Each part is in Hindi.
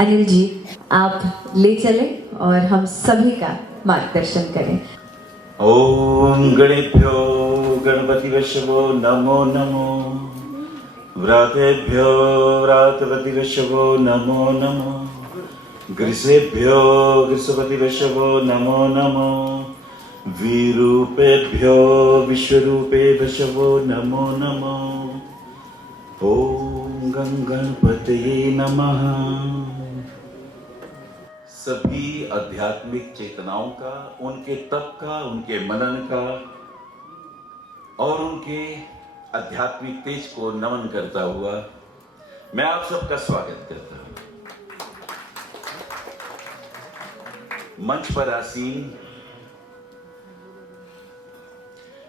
अनिल जी, आप ले चले और हम सभी का मार्गदर्शन करें। ओम गणेभ्यो गणपतिवशवो नमो नमो, व्रातेभ्यो व्रातपतिवशवो नमो नमो, ग्रीसेभ्यो ग्रीसपतिवशवो नमो नमो, विरूपेभ्यो विश्वरूपेभ्यशवो नमो नमो। ओम गं गणपतये नमः। सभी आध्यात्मिक चेतनाओं का, उनके तप का, उनके मनन का और उनके आध्यात्मिक तेज को नमन करता हुआ मैं आप सबका स्वागत करता हूं। मंच पर आसीन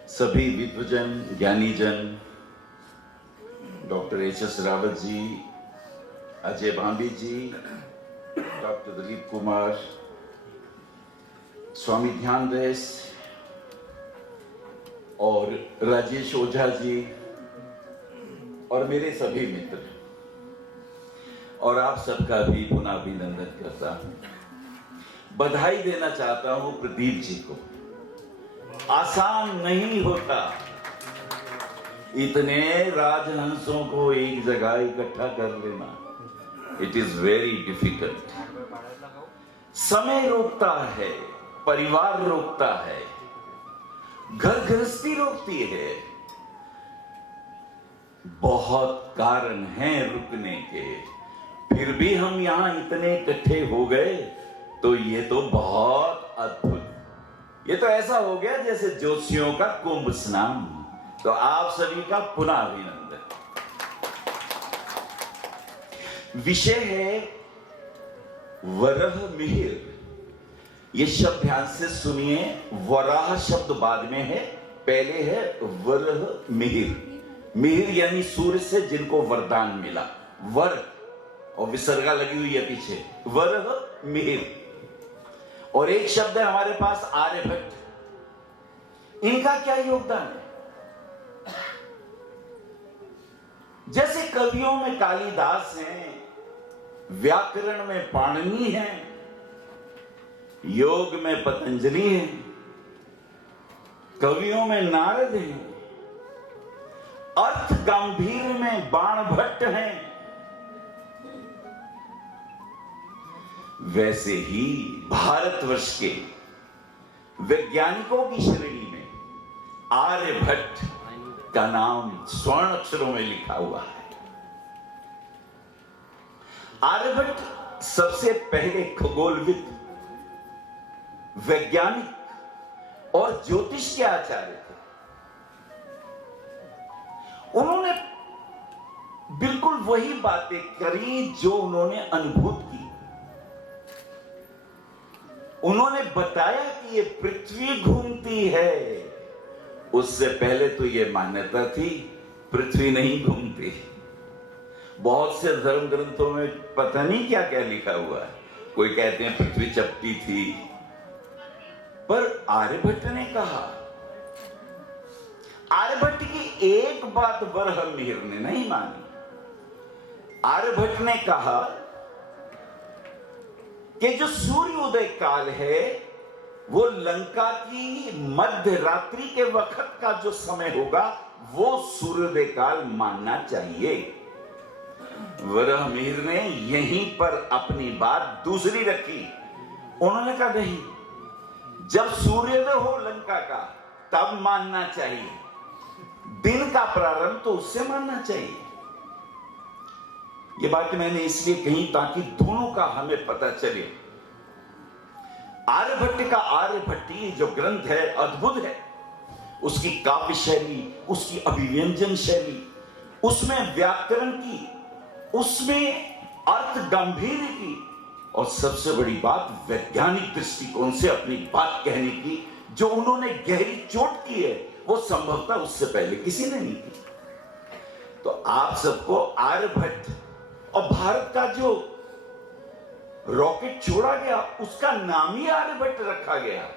सभी विद्वजन, ज्ञानीजन, doctor H S Rawat ji, Ajay Bhambi जी, डॉक्टर दिलीप कुमार, स्वामी ध्यान देस और राजेश ओझा जी और मेरे सभी मित्र, और आप सबका भी पुनः अभिनंदन करता हूं। बधाई देना चाहता हूं प्रदीप जी को। आसान नहीं होता इतने राजहंसों को एक जगह इकट्ठा कर लेना। It is very difficult. समय रोकता है, परिवार रोकता है, घर गृहस्थी रोकती है, बहुत कारण हैं रुकने के, फिर भी हम यहां इतने इकट्ठे हो गए, तो ये तो बहुत अद्भुत। ये तो ऐसा हो गया जैसे ज्योतिषियों का कुंभ स्नान। तो आप सभी का पुनः अभिनंदन। विषय है वरह मिहिर। ये शब्द ध्यान से सुनिए। वराह शब्द बाद में है, पहले है वरह मिहिर। मिहिर यानी सूर्य से जिनको वरदान मिला, वर और विसर्गा लगी हुई है पीछे, वरह मिहिर। और एक शब्द है हमारे पास आर्यभट्ट। इनका क्या योगदान है? जैसे कवियों में कालिदास हैं, व्याकरण में पाणिनि है, योग में पतंजलि है, कवियों में नारद है, अर्थ गंभीर में बाणभट्ट हैं, वैसे ही भारतवर्ष के वैज्ञानिकों की श्रेणी में आर्यभट्ट का नाम स्वर्ण अक्षरों में लिखा हुआ है। आर्यभट्ट सबसे पहले खगोलविद, वैज्ञानिक और ज्योतिष के आचार्य थे। उन्होंने बिल्कुल वही बातें करी जो उन्होंने अनुभूत की। उन्होंने बताया कि ये पृथ्वी घूमती है। उससे पहले तो ये मान्यता थी पृथ्वी नहीं घूमती। बहुत से धर्म ग्रंथों में पता नहीं क्या क्या लिखा हुआ है। कोई कहते हैं पृथ्वी चपटी थी, पर आर्यभट्ट ने कहा, आर्यभट्ट की एक बात वरह मिहिर ने नहीं मानी। आर्यभट्ट ने कहा कि जो सूर्योदय काल है वो लंका की मध्य रात्रि के वक्त का जो समय होगा वो सूर्योदय काल मानना चाहिए। वरह मिहिर ने यहीं पर अपनी बात दूसरी रखी। उन्होंने कहा नहीं, जब सूर्योदय हो लंका का तब मानना चाहिए, दिन का प्रारंभ तो उससे मानना चाहिए। ये बात मैंने इसलिए कही ताकि दोनों का हमें पता चले। आर्यभट्ट का आर्यभट्टी जो ग्रंथ है अद्भुत है। उसकी काव्य शैली, उसकी अभिव्यंजन शैली, उसमें व्याकरण की, उसमें अर्थ गंभीर की, और सबसे बड़ी बात वैज्ञानिक दृष्टिकोण से अपनी बात कहने की, जो उन्होंने गहरी चोट की है वो संभवतः उससे पहले किसी ने नहीं की। तो आप सबको आर्यभट्ट और भारत का जो रॉकेट छोड़ा गया उसका नाम ही आर्यभट्ट रखा गया।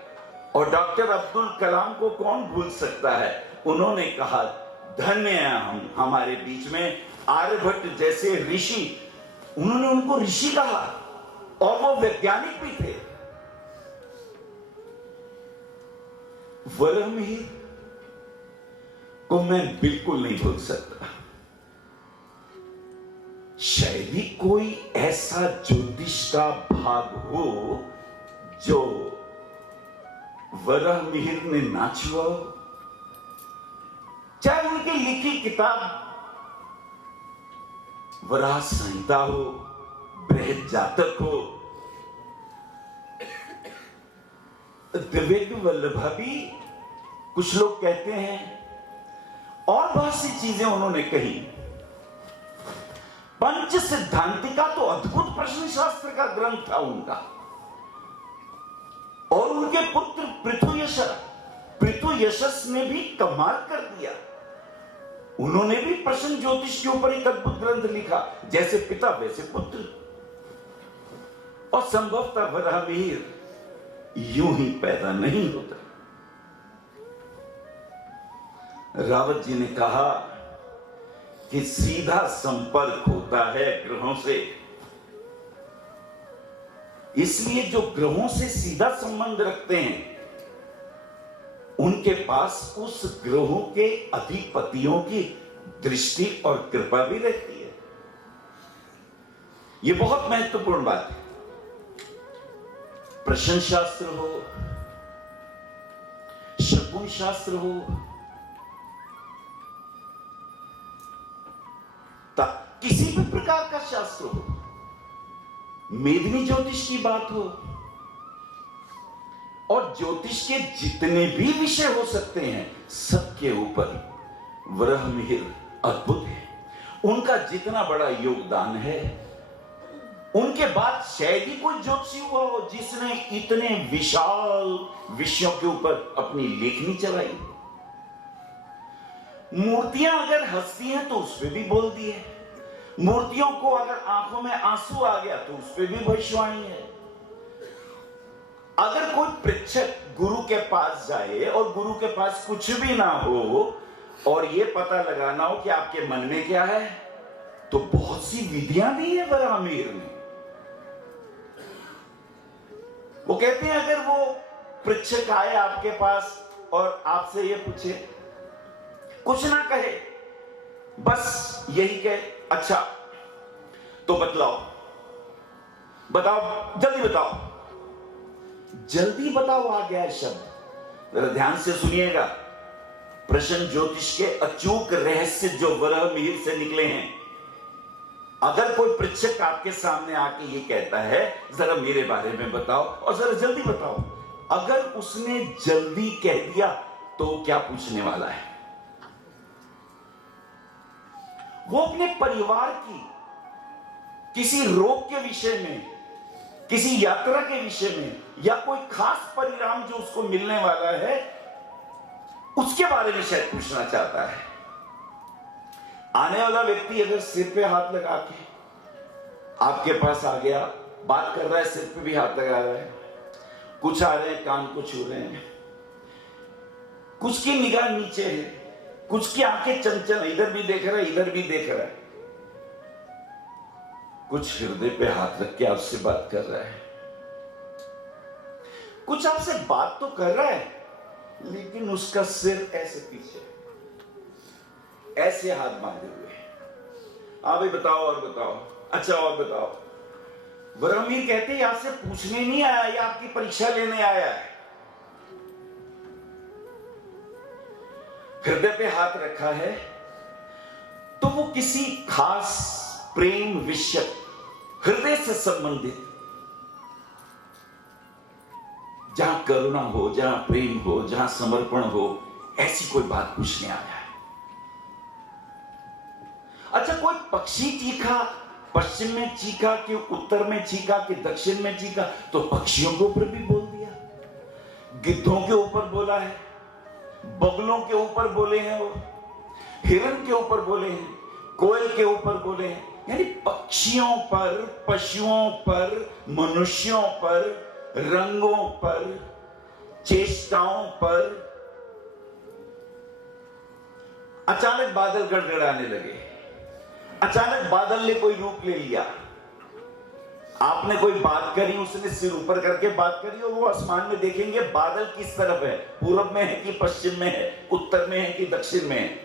और डॉक्टर अब्दुल कलाम को कौन भूल सकता है। उन्होंने कहा धन्य हैं हम, हमारे बीच में आर्यभट्ट जैसे ऋषि। उन्होंने उनको ऋषि कहा। और वो वैज्ञानिक भी थे। वराहमिहिर को मैं बिल्कुल नहीं भूल सकता। शायद ही कोई ऐसा ज्योतिष का भाग हो जो वराहमिहिर ने ना छुआ हो। चाहे उनकी लिखी किताब वराह संहिता हो, बृहद जातक हो, द्विवेद वल्लभा भी कुछ लोग कहते हैं, और बहुत सी चीजें उन्होंने कही। पंच सिद्धांतिका तो अद्भुत प्रश्न शास्त्र का ग्रंथ था उनका। और उनके पुत्र पृथुयशस ने भी कमाल कर दिया। उन्होंने भी प्रश्न ज्योतिष के ऊपर एक अद्भुत ग्रंथ लिखा, जैसे पिता वैसे पुत्र। और संभवतः वराहमिहिर यूं ही पैदा नहीं होता। रावत जी ने कहा कि सीधा संपर्क होता है ग्रहों से, इसलिए जो ग्रहों से सीधा संबंध रखते हैं उनके पास उस ग्रहों के अधिपतियों की दृष्टि और कृपा भी रहती है। यह बहुत महत्वपूर्ण बात है। प्रश्न शास्त्र हो, शकुन शास्त्र हो, किसी भी प्रकार का शास्त्र हो, मेदिनी ज्योतिष की बात हो, और ज्योतिष के जितने भी विषय हो सकते हैं सबके ऊपर वराहमिहिर अद्भुत है। उनका जितना बड़ा योगदान है, उनके बाद शायद ही कोई ज्योतिषी हुआ हो जिसने इतने विशाल विषयों के ऊपर अपनी लेखनी चलाई। मूर्तियां अगर हंसती हैं तो उस पर भी बोल दिए, मूर्तियों को अगर आंखों में आंसू आ गया तो उस पर भी भविष्यवाणी है। अगर कोई परीक्षक गुरु के पास जाए और गुरु के पास कुछ भी ना हो और यह पता लगाना हो कि आपके मन में क्या है, तो बहुत सी विधियां दी है वराहमिहिर ने। वो कहते हैं अगर वो परीक्षक आए आपके पास और आपसे ये पूछे, कुछ ना कहे, बस यही कहे, अच्छा तो बतलाओ, बताओ, जल्दी बताओ, जल्दी बताओ आ गया है शब्द। जरा ध्यान से सुनिएगा। प्रश्न ज्योतिष के अचूक रहस्य जो वराहमिहिर से निकले हैं। अगर कोई परीक्षक आपके सामने आके ये कहता है जरा मेरे बारे में बताओ और जरा जल्दी बताओ, अगर उसने जल्दी कह दिया तो क्या पूछने वाला है? वो अपने परिवार की किसी रोग के विषय में, किसी यात्रा के विषय में, या कोई खास परिणाम जो उसको मिलने वाला है उसके बारे में शायद पूछना चाहता है। आने वाला व्यक्ति अगर सिर पे हाथ लगा के आपके पास आ गया, बात कर रहा है, सिर पे भी हाथ लगा रहा है, कुछ आ रहे हैं, कान को छू रहे हैं, कुछ की निगाह नीचे है, कुछ की आंखें चंचल, इधर भी देख रहा है, इधर भी देख रहा है, कुछ हृदय पे हाथ रख के आपसे बात कर रहा है, कुछ आपसे बात तो कर रहा है लेकिन उसका सिर ऐसे पीछे, ऐसे हाथ बांधे हुए। हाँ भाई बताओ और बताओ, अच्छा और बताओ। वराहमिहिर कहते हैं आपसे पूछने नहीं आया, ये आपकी परीक्षा लेने आया है। हृदय पे हाथ रखा है तो वो किसी खास प्रेम विषय, हृदय से संबंधित, जहां करुणा हो, जहां प्रेम हो, जहां समर्पण हो, ऐसी कोई बात पूछने आया है। अच्छा, कोई पक्षी चीखा, पश्चिम में चीखा कि उत्तर में चीखा कि दक्षिण में चीखा, तो पक्षियों के ऊपर भी बोल दिया, गिद्धों के ऊपर बोला है, बगलों के ऊपर बोले हैं, वो हिरण के ऊपर बोले हैं, कोयल के ऊपर बोले हैं। यानी पक्षियों पर, पशुओं पर, मनुष्यों पर, रंगों पर, चेष्टाओं पर। अचानक बादल गड़गड़ाने लगे, अचानक बादल ने कोई रूप ले लिया, आपने कोई बात करी, उसने सिर ऊपर करके बात करी, और वो आसमान में देखेंगे बादल किस तरफ है, पूरब में है कि पश्चिम में है, उत्तर में है कि दक्षिण में है।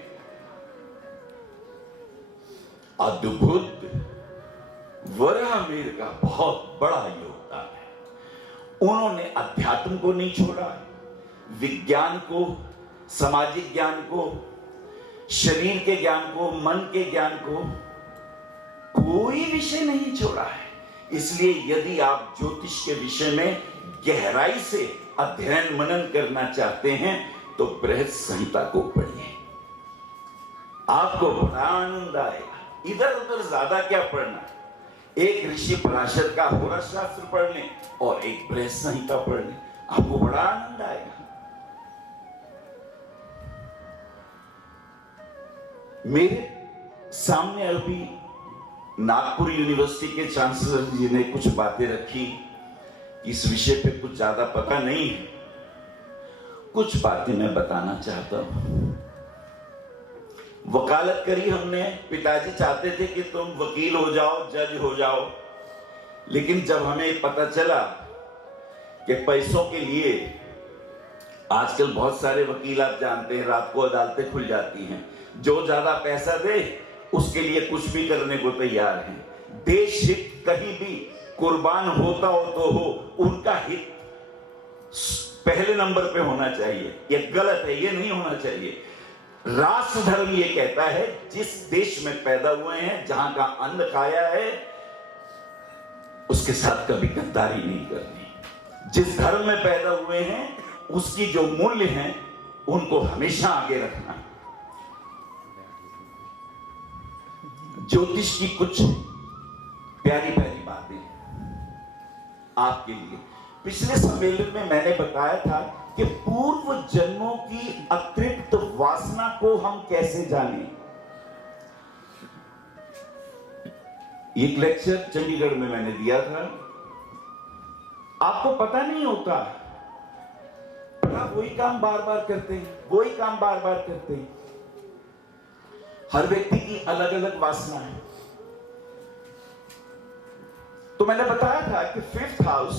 अद्भुत वराहमिहिर का बहुत बड़ा योगदान है। उन्होंने अध्यात्म को नहीं छोड़ा, विज्ञान को, सामाजिक ज्ञान को, शरीर के ज्ञान को, मन के ज्ञान को, कोई विषय नहीं छोड़ा है। इसलिए यदि आप ज्योतिष के विषय में गहराई से अध्ययन मनन करना चाहते हैं तो बृहद संहिता को पढ़िए, आपको बड़ा आनंद आएगा। इधर उधर ज्यादा क्या पढ़ना, एक ऋषि पराशर का होरा शास्त्र पढ़ लें और एक बृहद संहिता पढ़ लें, आपको बड़ा आनंद आएगा। मेरे सामने अभी नागपुर यूनिवर्सिटी के चांसलर जी ने कुछ बातें रखी, इस विषय पे कुछ ज्यादा पता नहीं है, कुछ बातें मैं बताना चाहता हूं। वकालत करी हमने, पिताजी चाहते थे कि तुम वकील हो जाओ, जज हो जाओ, लेकिन जब हमें पता चला कि पैसों के लिए आजकल बहुत सारे वकील, आप जानते हैं, रात को अदालतें खुल जाती हैं, जो ज्यादा पैसा दे उसके लिए कुछ भी करने को तैयार हैं। देश हित कहीं भी कुर्बान होता हो तो हो, उनका हित पहले नंबर पे होना चाहिए। ये गलत है, ये नहीं होना चाहिए। राष्ट्र धर्म ये कहता है जिस देश में पैदा हुए हैं, जहां का अन्न खाया है, उसके साथ कभी गद्दारी नहीं करनी। जिस धर्म में पैदा हुए हैं उसकी जो मूल्य हैं उनको हमेशा आगे रखना। ज्योतिष की कुछ प्यारी प्यारी बातें आपके लिए। पिछले सम्मेलन में मैंने बताया था कि पूर्व जन्मों की अतृप्त वासना को हम कैसे जानें। एक लेक्चर चंडीगढ़ में मैंने दिया था। आपको पता नहीं होता, आप वही काम बार बार करते हैं, वही काम बार बार करते हैं। हर व्यक्ति की अलग अलग वासना है। तो मैंने बताया था कि 5th हाउस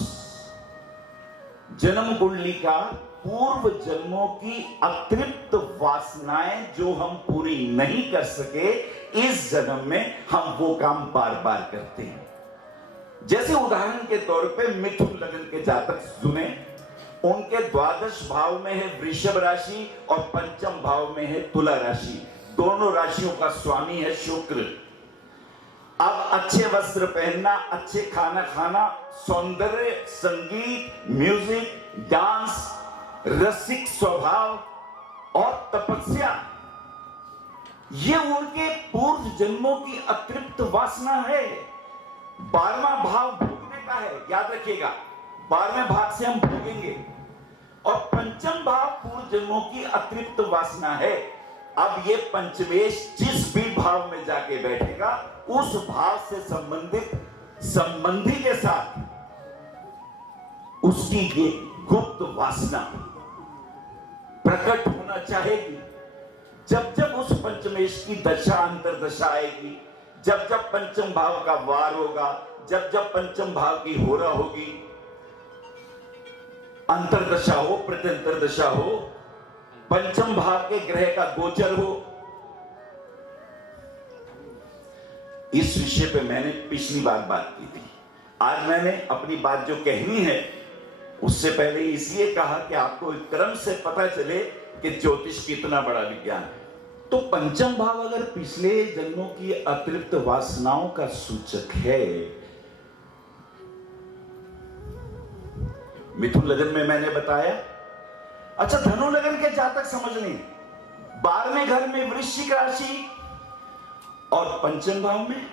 जन्म कुंडली का पूर्व जन्मों की अतृप्त वासनाएं जो हम पूरी नहीं कर सके, इस जन्म में हम वो काम बार बार करते हैं। जैसे उदाहरण के तौर पे मिथुन लग्न के जातक सुने, उनके द्वादश भाव में है वृषभ राशि और पंचम भाव में है तुला राशि। दोनों राशियों का स्वामी है शुक्र। अब अच्छे वस्त्र पहनना, अच्छे खाना खाना, सौंदर्य, संगीत, म्यूजिक, डांस, रसिक स्वभाव और तपस्या, ये उनके पूर्व जन्मों की अतृप्त वासना है। 12वां भाव भोगने का है, याद रखिएगा, 12वें भाव से हम भोगेंगे। और पंचम भाव पूर्व जन्मों की अतृप्त वासना है। अब ये पंचमेश जिस भी भाव में जाके बैठेगा, उस भाव से संबंधित संबंधी के साथ उसकी ये गुप्त वासना प्रकट होना चाहेगी। जब जब उस पंचमेश की दशा अंतरदशा आएगी, जब जब पंचम भाव का वार होगा, जब जब पंचम भाव की होरा होगी, अंतरदशा हो, प्रत्यंतर दशा हो, पंचम भाव के ग्रह का गोचर हो, इस विषय पे मैंने पिछली बार बात की थी। आज मैंने अपनी बात जो कहनी है उससे पहले इसलिए कहा कि आपको एक क्रम से पता चले कि ज्योतिष कितना बड़ा विज्ञान है। तो पंचम भाव अगर पिछले जन्मों की अतृप्त वासनाओं का सूचक है, मिथुन लगन में मैंने बताया। अच्छा, धनु लगन के जातक समझ लें, 12वें घर में वृश्चिक राशि और पंचम भाव में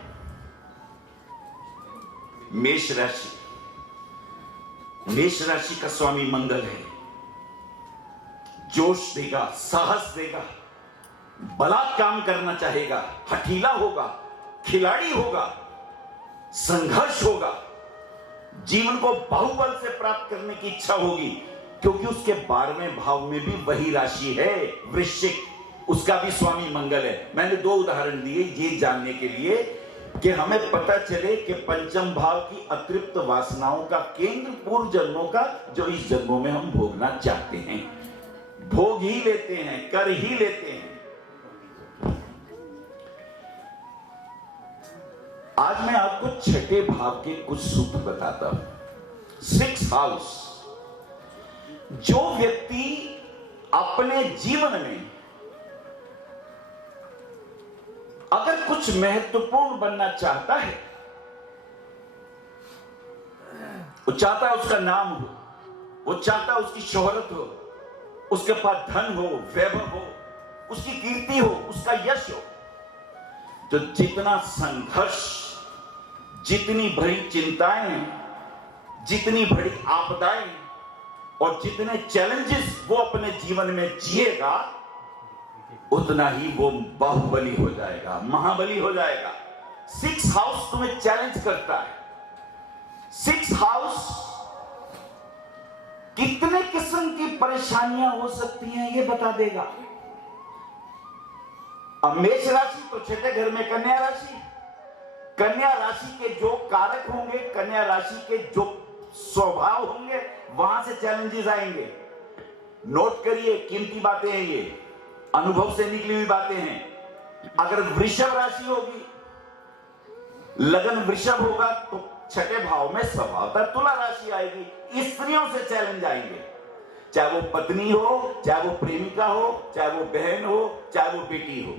मेष राशि। मेष राशि का स्वामी मंगल है। जोश देगा, साहस देगा, बलात् काम करना चाहेगा, हठीला होगा, खिलाड़ी होगा, संघर्ष होगा, जीवन को बाहुबल से प्राप्त करने की इच्छा होगी, क्योंकि उसके 12वें भाव में भी वही राशि है वृश्चिक, उसका भी स्वामी मंगल है। मैंने 2 उदाहरण दिए ये जानने के लिए कि हमें पता चले कि पंचम भाव की अतृप्त वासनाओं का केंद्र पूर्व जन्मों का जो इस जन्मों में हम भोगना चाहते हैं, भोग ही लेते हैं, कर ही लेते हैं। आज मैं आपको छठे भाव के कुछ सूत्र बताता हूं। 6th house. जो व्यक्ति अपने जीवन में अगर कुछ महत्वपूर्ण बनना चाहता है, वो चाहता है उसका नाम हो, वो चाहता है उसकी शोहरत हो, उसके पास धन हो, वैभव हो, उसकी कीर्ति हो, उसका यश हो, तो जितना संघर्ष, जितनी बड़ी चिंताएं, जितनी बड़ी आपदाएं और जितने चैलेंजेस वो अपने जीवन में जिएगा, उतना ही वो बाहुबली हो जाएगा, महाबली हो जाएगा। 6th हाउस तुम्हें चैलेंज करता है। 6th हाउस कितने किस्म की परेशानियां हो सकती हैं ये बता देगा। अब मेष राशि तो छठे घर में कन्या राशि, कन्या राशि के जो कारक होंगे, कन्या राशि के जो स्वभाव होंगे, वहां से चैलेंजेस आएंगे। नोट करिए, कीमती बातें हैं ये, अनुभव से निकली हुई बातें हैं। अगर वृषभ राशि होगी, लगन वृषभ होगा, तो छठे भाव में स्वभावतः तुला राशि आएगी। स्त्रियों से चैलेंज आएंगे, चाहे वो पत्नी हो, चाहे वो प्रेमिका हो, चाहे वो बहन हो, चाहे वो बेटी हो।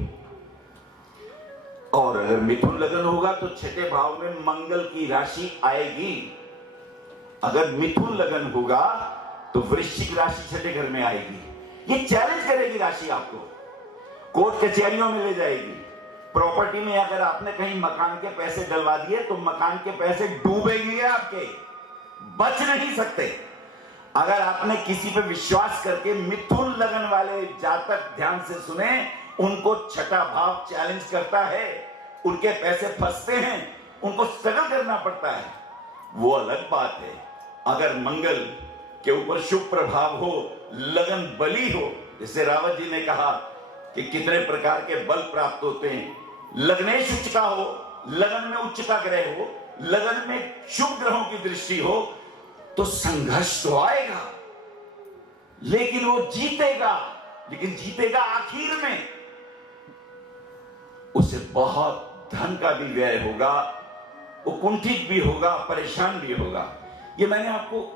और अगर मिथुन लगन होगा तो छठे भाव में मंगल की राशि आएगी। अगर मिथुन लगन होगा तो वृश्चिक राशि छठे घर में आएगी। ये चैलेंज करेगी राशि आपको, कोर्ट कचहरियों में ले जाएगी। प्रॉपर्टी में अगर आपने कहीं मकान के पैसे डलवा दिए तो मकान के पैसे डूबेंगे आपके, बच नहीं सकते। अगर आपने किसी पे विश्वास करके, मिथुन लगन वाले जातक ध्यान से सुने, उनको छठा भाव चैलेंज करता है, उनके पैसे फंसते हैं, उनको स्ट्रगल करना पड़ता है, वो अलग बात है। अगर मंगल के ऊपर शुभ प्रभाव हो, लगन बली हो, जैसे रावत जी ने कहा कि कितने प्रकार के बल प्राप्त होते हैं। लग्नेश उच्च का हो, लगन में उच्च का ग्रह हो, लगन में शुभ ग्रहों की दृष्टि हो, तो संघर्ष तो आएगा, लेकिन वो जीतेगा। लेकिन जीतेगा आखिर में, उसे बहुत धन का भी व्यय होगा, वो कुंठित भी होगा, परेशान भी होगा। ये मैंने आपको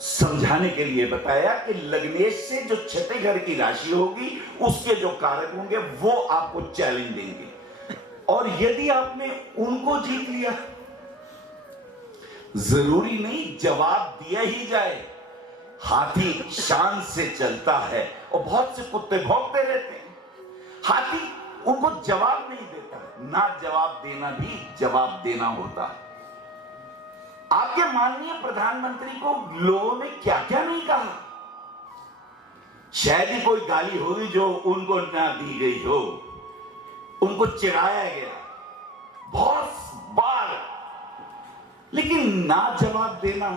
समझाने के लिए बताया कि लग्नेश से जो छठे घर की राशि होगी, उसके जो कारक होंगे वो आपको चैलेंज देंगे। और यदि आपने उनको जीत लिया, जरूरी नहीं जवाब दिया ही जाए। हाथी शान से चलता है और बहुत से कुत्ते भौंकते रहते हैं। हाथी उनको जवाब नहीं देता, ना जवाब देना भी जवाब देना होता है। आपके माननीय प्रधानमंत्री को लोगों ने क्या क्या नहीं कहा, शायद ही कोई गाली होगी जो उनको ना दी गई हो, उनको चिढ़ाया गया बहुत बार, लेकिन ना जवाब देना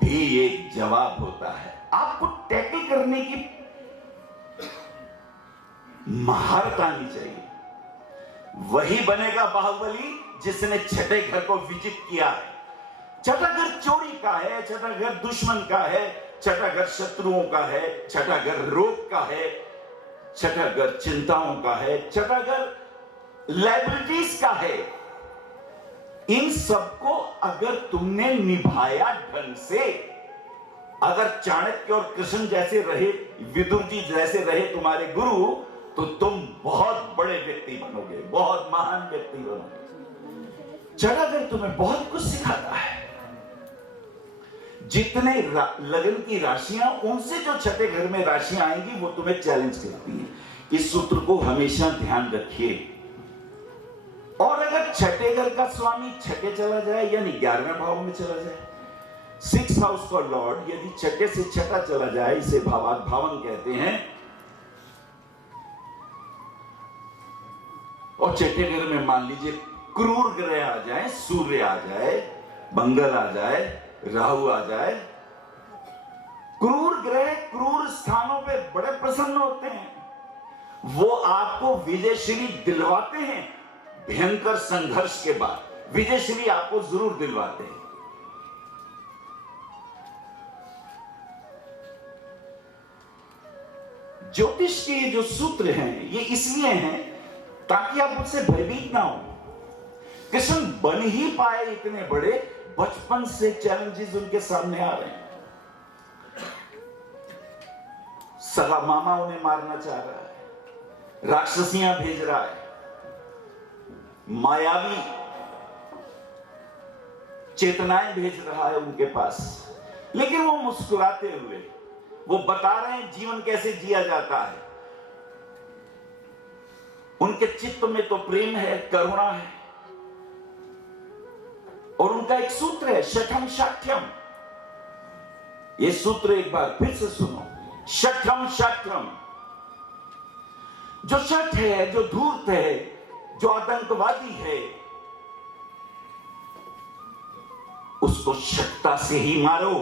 भी एक जवाब होता है। आपको टैकल करने की महारत आनी चाहिए। वही बनेगा बाहुबली जिसने छठे घर को विजिट किया है। छठा घर चोरी का है, छठा घर दुश्मन का है, छठा घर शत्रुओं का है, छठा घर रोग का है, छठा घर चिंताओं का है, छठा घर लाइबिलिटीज का है। इन सबको अगर तुमने निभाया ढंग से, अगर चाणक्य और कृष्ण जैसे रहे, विदुर जी जैसे रहे तुम्हारे गुरु, तो तुम बहुत बड़े व्यक्ति बनोगे, बहुत महान व्यक्ति बनोगे। छठा घर तुम्हें बहुत कुछ सिखाता है। जितने लगन की राशियां, उनसे जो छठे घर में राशियां आएंगी वो तुम्हें चैलेंज करती हैं। इस सूत्र को हमेशा ध्यान रखिए। और अगर छठे घर का स्वामी छठे चला जाए, यानी 11वें भाव में चला जाए, 6th हाउस का लॉर्ड यदि छठे से छठा चला जाए, इसे भावात्भावन कहते हैं। और छठे घर में मान लीजिए क्रूर ग्रह आ जाए, सूर्य आ जाए, मंगल आ जाए, राहु आ जाए। क्रूर ग्रह क्रूर स्थानों पे बड़े प्रसन्न होते हैं, वो आपको विजयश्री दिलवाते हैं, भयंकर संघर्ष के बाद विजयश्री आपको जरूर दिलवाते हैं। ज्योतिष के जो सूत्र हैं ये इसलिए हैं ताकि आप उससे भयभीत ना हो। कृष्ण बन ही पाए इतने बड़े, बचपन से चैलेंजेस उनके सामने आ रहे हैं। सगा मामा उन्हें मारना चाह रहा है, राक्षसियां भेज रहा है, मायावी चेतनाएं भेज रहा है उनके पास, लेकिन वो मुस्कुराते हुए वो बता रहे हैं जीवन कैसे जिया जाता है। उनके चित्त में तो प्रेम है, करुणा है, और उनका एक सूत्र है शठम शाठ्यम। ये सूत्र एक बार फिर से सुनो, शठम शाठ्यम। जो शठ है, जो धूर्त है, जो आतंकवादी है, उसको शठता से ही मारो।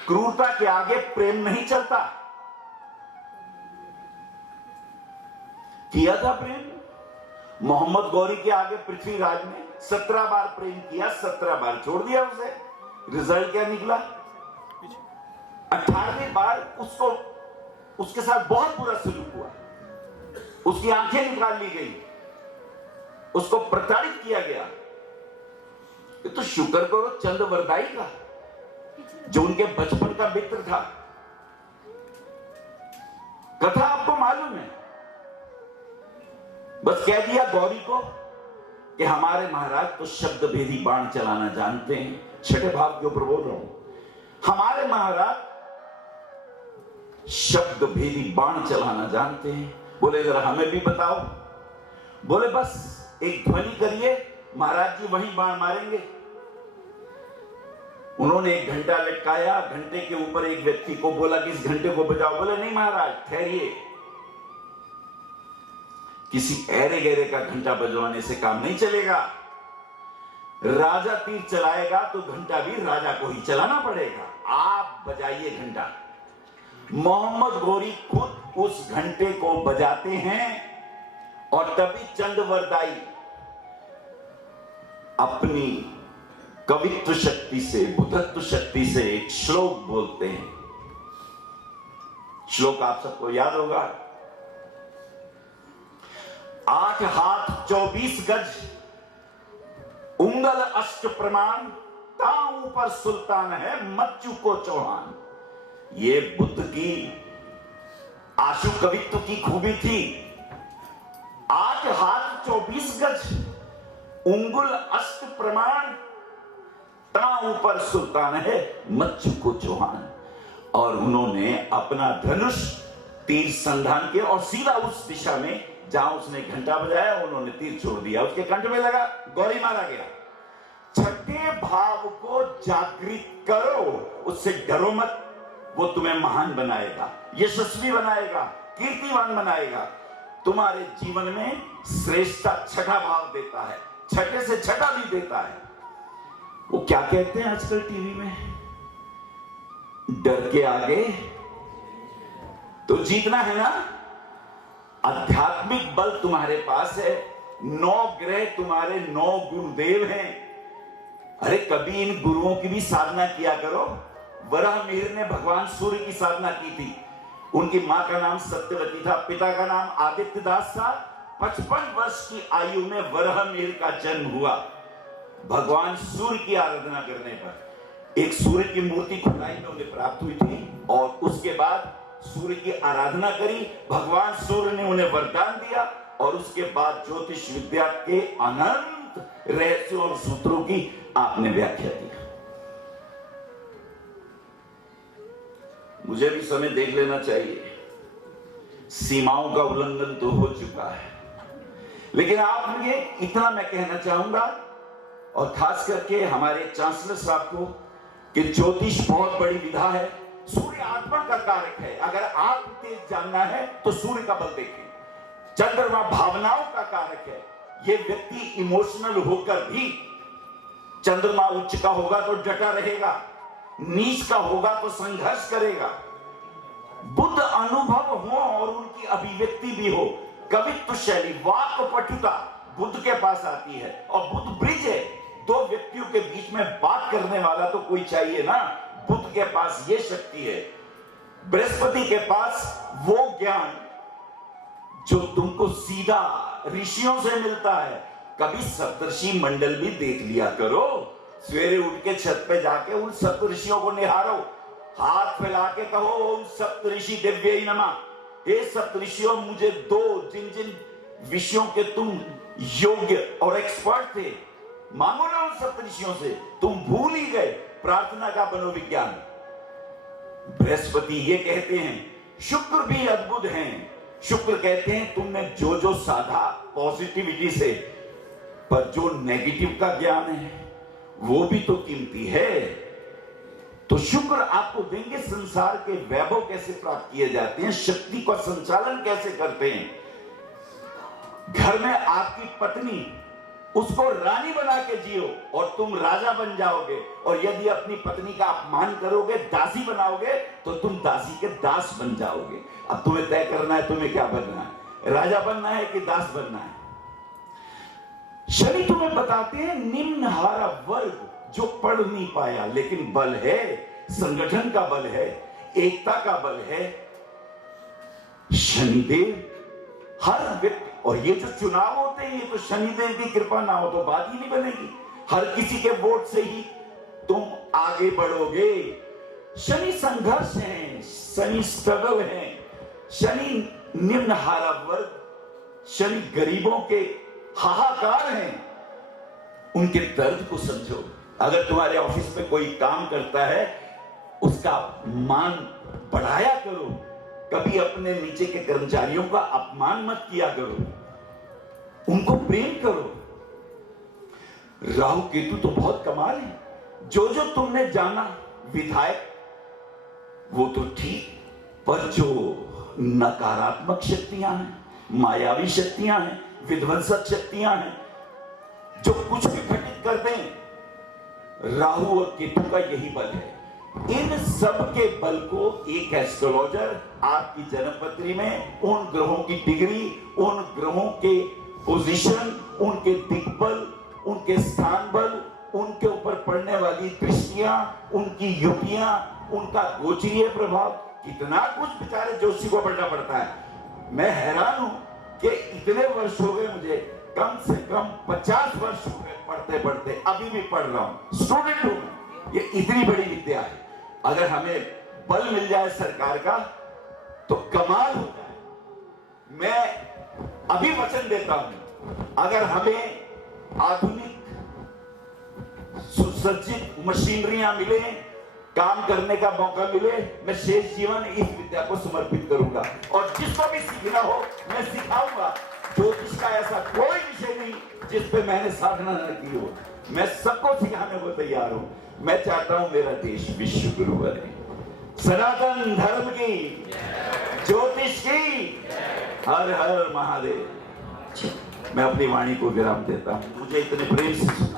क्रूरता के आगे प्रेम नहीं चलता। किया था प्रेम मोहम्मद गौरी के आगे पृथ्वीराज ने 17 बार प्रेम किया, 17 बार छोड़ दिया उसे। रिजल्ट क्या निकला? 18वीं बार उसको उसके साथ बहुत बुरा सलूक हुआ, उसकी आंखें निकाल ली गई, उसको प्रताड़ित किया गया। ये तो शुक्र करो चंद्रवरदाई का, जो उनके बचपन का मित्र था। कथा आपको मालूम है। बस कह दिया गौरी को कि हमारे महाराज तो शब्द भेदी बाण चलाना जानते हैं। छठे भाव के ऊपर बोल रहा हूं, हमारे महाराज शब्द भेदी बाण चलाना जानते हैं। बोले जरा हमें भी बताओ। बोले बस एक ध्वनि करिए, महाराज जी वहीं बाण मारेंगे। उन्होंने एक घंटा लटकाया, घंटे के ऊपर एक व्यक्ति को बोला कि इस घंटे को बजाओ। बोले नहीं महाराज ठहरिए, किसी ऐरे गहरे का घंटा बजवाने से काम नहीं चलेगा। राजा तीर चलाएगा तो घंटा भी राजा को ही चलाना पड़ेगा। आप बजाइए घंटा। मोहम्मद गौरी खुद उस घंटे को बजाते हैं और तभी चंद्रवरदाई अपनी कवित्व शक्ति से, बुद्धत्व शक्ति से एक श्लोक बोलते हैं। श्लोक आप सबको याद होगा। 8 हाथ 24 गज, उंगल अष्ट प्रमाण, ताऊ पर सुल्तान है मच्चू को चौहान। ये बुद्ध की आशु कवित्व की खूबी थी। 8 हाथ 24 गज, उंगुल अष्ट प्रमाण, ताऊ पर सुल्तान है मच्चू को चौहान। और उन्होंने अपना धनुष तीर संधान किया और सीधा उस दिशा में जहां उसने घंटा बजाया उन्होंने तीर छोड़ दिया, उसके कंठ में लगा, गौरी मारा गया। छठे भाव को जागृत करो, उससे डरो मत। वो तुम्हें महान बनाएगा, यशस्वी बनाएगा, कीर्तिवान बनाएगा। तुम्हारे जीवन में श्रेष्ठता छठा भाव देता है, छठे से छठा भी देता है। वो क्या कहते हैं आजकल टीवी में, डर के आगे तो जीतना है ना। आध्यात्मिक बल तुम्हारे पास है, 9 ग्रह तुम्हारे 9 गुरुदेव हैं। अरे कभी इन गुरुओं की भी साधना किया करो। वराह मिहिर ने भगवान सूर्य की साधना की थी। उनकी मां का नाम सत्यवती था, पिता का नाम आदित्य दास था। 55 वर्ष की आयु में वराह मिहिर का जन्म हुआ। भगवान सूर्य की आराधना करने पर एक सूर्य की मूर्ति खुदाई में उन्हें प्राप्त हुई थी और उसके बाद सूर्य की आराधना करी। भगवान सूर्य ने उन्हें वरदान दिया और उसके बाद ज्योतिष विद्या के अनंत रहस्यों और सूत्रों की आपने व्याख्या दी। मुझे भी समय देख लेना चाहिए, सीमाओं का उल्लंघन तो हो चुका है, लेकिन आप मुझे इतना मैं कहना चाहूंगा और खास करके हमारे चांसलर साहब को कि ज्योतिष बहुत बड़ी विधा है। सूर्य आत्मा का कारक है। अगर आप तेज जानना है तो सूर्य का बल देखें। चंद्रमा भावनाओं का कारक है। यह व्यक्ति इमोशनल होकर भी, चंद्रमा उच्च का होगा तो डटा रहेगा, नीच का होगा तो संघर्ष करेगा। बुद्ध अनुभव हो और उनकी अभिव्यक्ति भी हो, कवित्व शैली, वाक् पटुता बुद्ध के पास आती है। और बुद्ध ब्रिज है, दो व्यक्तियों के बीच में बात करने वाला तो कोई चाहिए ना। बुद्ध के पास ये शक्ति है। बृहस्पति के पास वो ज्ञान जो तुमको सीधा ऋषियों से मिलता है। कभी सप्तऋषि मंडल भी देख लिया करो। सवेरे उठ के छत पे जाके उन सप्तऋषियों को निहारो, हाथ फैला के कहो ओम सप्तऋषि दिव्यै नमः। हे सप्तऋषियों, मुझे दो जिन जिन विषयों के तुम योग्य और एक्सपर्ट थे, मांगो ना उन सप्तऋषियों से। तुम भूल ही गए प्रार्थना का मनोविज्ञान। बृहस्पति ये कहते हैं, शुक्र भी अद्भुत हैं। शुक्र कहते हैं तुमने जो जो साधा पॉजिटिविटी से, पर जो नेगेटिव का ज्ञान है वो भी तो कीमती है। तो शुक्र आपको देंगे संसार के वैभव कैसे प्राप्त किए जाते हैं, शक्ति का संचालन कैसे करते हैं। घर में आपकी पत्नी, उसको रानी बना के जियो और तुम राजा बन जाओगे। और यदि अपनी पत्नी का अपमान करोगे, दासी बनाओगे, तो तुम दासी के दास बन जाओगे। अब तुम्हें तय करना है तुम्हें क्या बनना है, राजा बनना है कि दास बनना है। शनि तुम्हें बताते हैं निम्नहारा वर्ग जो पढ़ नहीं पाया लेकिन बल है, संगठन का बल है, एकता का बल है। शनिदेव हर व्यक्ति, और ये जो चुनाव होते हैं ये तो शनिदेव की कृपा ना हो तो बात ही नहीं बनेगी। हर किसी के वोट से ही तुम आगे बढ़ोगे। शनि संघर्ष है, शनि स्ट्रगल है, शनि निम्नहारा वर्ग, शनि गरीबों के हाहाकार हैं। उनके दर्द को समझो। अगर तुम्हारे ऑफिस में कोई काम करता है उसका मान बढ़ाया करो, कभी अपने नीचे के कर्मचारियों का अपमान मत किया करो, उनको प्रेम करो। राहु केतु तो बहुत कमाल है। जो जो तुमने जाना विधायक वो तो ठीक, पर जो नकारात्मक शक्तियां हैं, मायावी शक्तियां हैं, विध्वंसक शक्तियां हैं, जो कुछ भी घटित कर दें, राहु और केतु का यही बल है। इन सब के बल को एक एस्ट्रोलॉजर आपकी जन्मपत्री में उन ग्रहों की डिग्री, उन ग्रहों के पोजीशन, उनके दिग्बल, उनके स्थान बल, उनके ऊपर पड़ने वाली दृष्टियां, उनकी युतियां, उनका गोचरीय प्रभाव, कितना कुछ बेचारे जोशी को पढ़ना पड़ता है। मैं हैरान हूं कि इतने वर्ष हो गए मुझे, कम से कम 50 वर्ष हो गए पढ़ते पढ़ते, अभी भी पढ़ रहा हूं, स्टूडेंट हूं। ये इतनी बड़ी विद्या है। अगर हमें बल मिल जाए सरकार का तो कमाल हो जाए। मैं अभी वचन देता हूं, अगर हमें आधुनिक सुसज्जित मशीनरियां मिले, काम करने का मौका मिले, मैं शेष जीवन इस विद्या को समर्पित करूंगा। और जिसको भी सीखना हो मैं सिखाऊंगा। ज्योतिष का ऐसा कोई विषय नहीं जिस पे मैंने साधना न की हो, मैं सबको सिखाने को तैयार हूं। मैं चाहता हूं मेरा देश विश्व गुरु बने। सनातन धर्म की, ज्योतिष की, हर हर महादेव। मैं अपनी वाणी को विराम देता हूं। मुझे इतने प्रेम से सुना।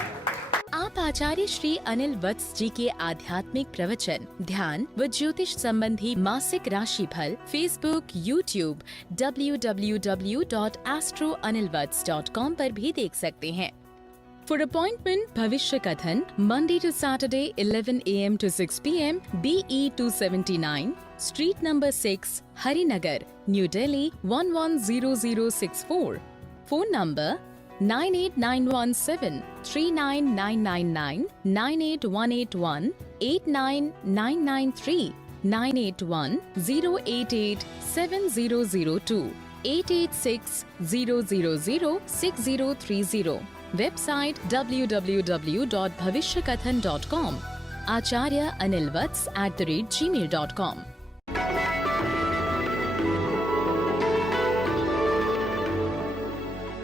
आप आचार्य श्री अनिल वत्स जी के आध्यात्मिक प्रवचन, ध्यान व ज्योतिष संबंधी मासिक राशि फल फेसबुक, यूट्यूब, www.astroanilvats.com पर भी देख सकते हैं। For appointment, भविष्य कथन, Monday to Saturday, 11 a.m. to 6 p.m. BE 279, Street number 6, Harinagar, New Delhi 110064. Phone number 98917 39999, 98181 89993, 981 088 7002, 886 000 6030. Website www.bhavishyakathan.com. Acharya Anil Vats @gmail.com.